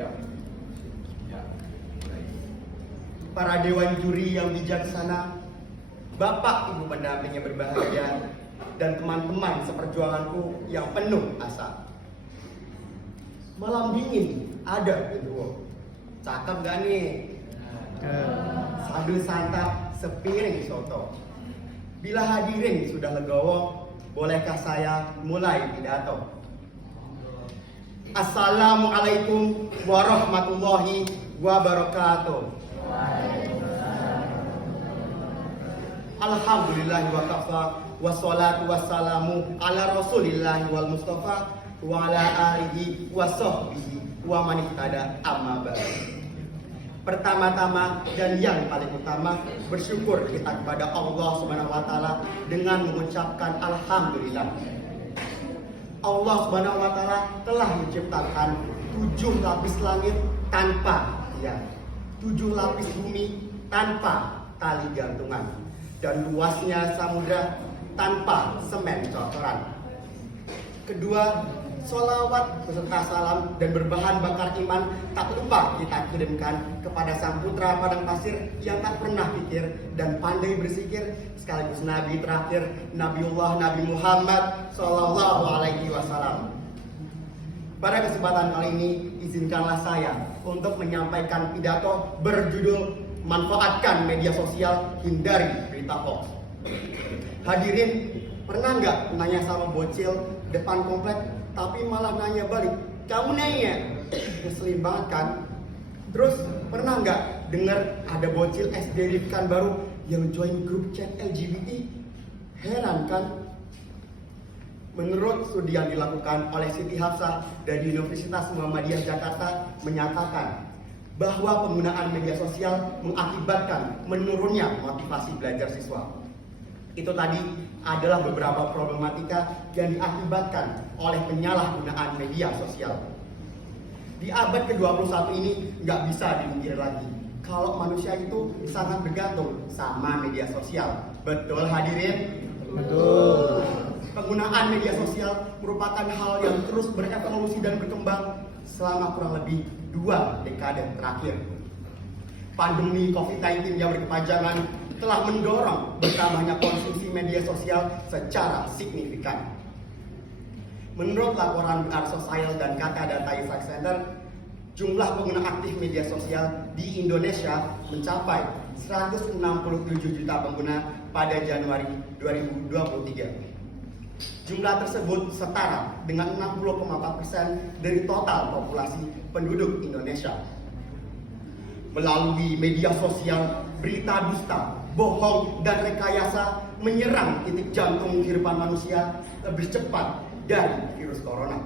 Siap. Ya. Baik. Para dewan juri yang bijaksana, Bapak Ibu pendamping yang berbahagia, dan teman-teman seperjuanganku yang penuh asa. Malam dingin ada genderuwo. Cakep gak nih? Sambil santap sepiring soto. Bila hadirin sudah legowo, bolehkah saya mulai pidato? Assalamualaikum warahmatullahi wabarakatuh. Alhamdulillah wa kafa, wassalatu wassalamu ala rasulillahi wal mustafa wa ala alihi wa sahbihi wa man ihtada amma ba'd. Pertama-tama dan yang paling utama, bersyukur kita kepada Allah Subhanahu wa taala dengan mengucapkan alhamdulillah. Allah Subhanahu wa taala telah menciptakan 7 lapis langit tanpa tiang, 7 lapis bumi tanpa tali gantungan, dan luasnya samudra tanpa semen cocoran. Kedua, sholawat beserta salam dan berbahan bakar iman tak lupa kita kirimkan kepada sang putra padang pasir yang tak pernah pikir dan pandai bersikir, sekaligus nabi terakhir, Nabiullah Nabi Muhammad Sallallahu Alaihi Wasallam. Pada kesempatan kali ini, izinkanlah saya untuk menyampaikan pidato berjudul Manfaatkan Media Sosial, Hindari Berita Hoax. Hadirin, pernah nggak nanya sama bocil depan komplek, tapi malah nanya balik, kamu nanya? Ngeselin banget kan? Terus pernah nggak dengar ada bocil SD Rifkan baru yang join grup chat LGBT? Heran kan? Menurut studi yang dilakukan oleh Siti Hafsah dari Universitas Muhammadiyah Jakarta menyatakan bahwa penggunaan media sosial mengakibatkan menurunnya motivasi belajar siswa. Itu tadi adalah beberapa problematika yang diakibatkan oleh penyalahgunaan media sosial. Di abad ke-21 ini nggak bisa dipungkiri lagi kalau manusia itu sangat bergantung sama media sosial. Betul hadirin? Betul. Penggunaan media sosial merupakan hal yang terus berevolusi dan berkembang selama kurang lebih 2 dekade terakhir. Pandemi COVID-19 yang berkepanjangan telah mendorong bertambahnya konsumsi media sosial secara signifikan. Menurut laporan Art Social dan Kata Data Insight Center, jumlah pengguna aktif media sosial di Indonesia mencapai 167 juta pengguna pada Januari 2023. Jumlah tersebut setara dengan 60,4% dari total populasi penduduk Indonesia. Melalui media sosial, berita dusta, bohong, dan rekayasa menyerang titik jantung kehidupan manusia lebih cepat dari virus corona.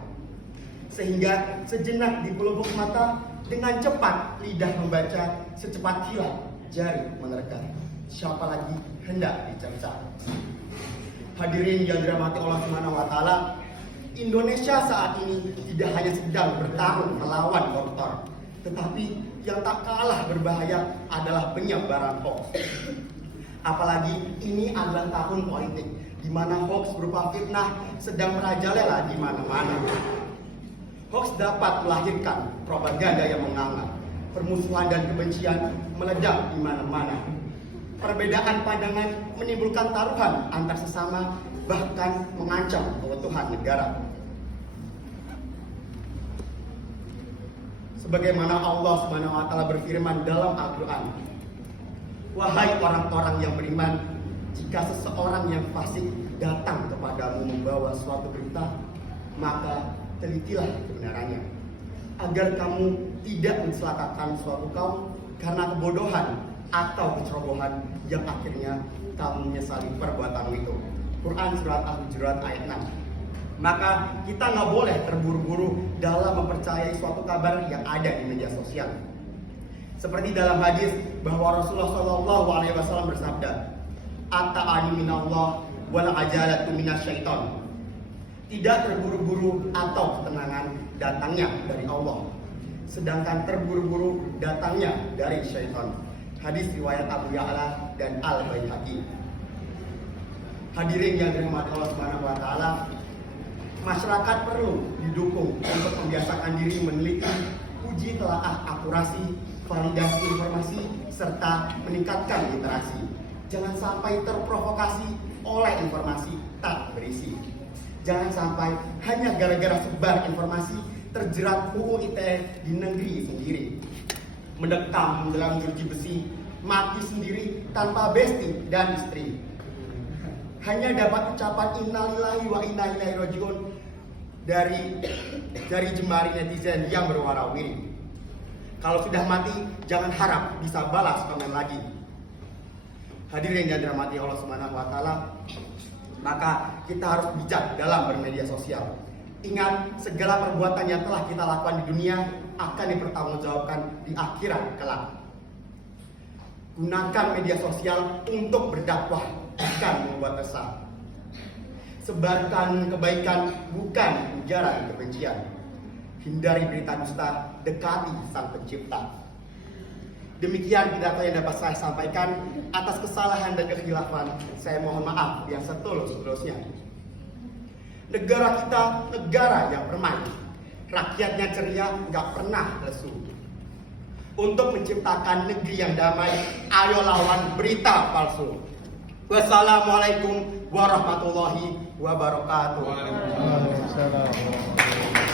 Sehingga sejenak di pelupuk mata, dengan cepat lidah membaca, secepat kilat jari menerka. Siapa lagi hendak dicerca? Hadirin yang dirahmati Allah Subhanahu wa taala, Indonesia saat ini tidak hanya sedang bertarung melawan koruptor, tetapi yang tak kalah berbahaya adalah penyebaran hoax. Apalagi ini adalah tahun politik, di mana hoax berupa fitnah sedang merajalela di mana-mana. Hoax dapat melahirkan propaganda yang menganga, permusuhan dan kebencian meledak di mana-mana. Perbedaan pandangan menimbulkan taruhan antar sesama, bahkan mengancam keutuhan negara. Sebagaimana Allah Subhanahu wa taala berfirman dalam Al-Qur'an, "Wahai orang-orang yang beriman, jika seseorang yang fasik datang kepadamu membawa suatu berita, maka telitilah kebenarannya, agar kamu tidak mencelakakan suatu kaum karena kebodohan atau kecerobohan yang akhirnya kamu menyesali perbuatanmu itu." Quran Surat Al-Hujurat ayat 6. Maka kita nggak boleh terburu-buru dalam mempercayai suatu kabar yang ada di media sosial. Seperti dalam hadis bahwa Rasulullah Shallallahu Alaihi Wasallam bersabda, "Ata'ani minallah wal ajalatu minasyaiton." Tidak terburu-buru atau ketenangan datangnya dari Allah, sedangkan terburu-buru datangnya dari syaitan. Hadis riwayat Abu Ya'la dan Al-Baihaqi. Hadirin yang dirahmati Allah Subhanahu wa taala, masyarakat perlu didukung untuk membiasakan diri meneliti uji telaah akurasi, validasi informasi, serta meningkatkan literasi. Jangan sampai terprovokasi oleh informasi tak berisi. Jangan sampai hanya gara-gara sebar informasi terjerat UU ITE di negeri sendiri. Mendekam dalam jeruji besi, mati sendiri tanpa besti dan istri. Hanya dapat ucapan innalillahi wa inna ilaihi rajiun dari jemari netizen yang berwarawiri. Kalau sudah mati, jangan harap bisa balas komen lagi. Hadirin yang dirahmati Allah Subhanahu wa taala, maka kita harus bijak dalam bermedia sosial. Ingat, segala perbuatan yang telah kita lakukan di dunia akan dipertanggungjawabkan di akhirat kelak. Gunakan media sosial untuk berdakwah, bukan membuat resah. Sebarkan kebaikan, bukan ujaran kebencian. Hindari berita dusta, dekati Sang Pencipta. Demikian pidato yang dapat saya sampaikan. Atas kesalahan dan kekhilafan, saya mohon maaf yang setulus-tulusnya. Negara kita negara yang permai, rakyatnya ceria, nggak pernah lesu. Untuk menciptakan negeri yang damai, ayo lawan berita palsu. Wassalamualaikum warahmatullahi wabarakatuh. Waalaikumsalam.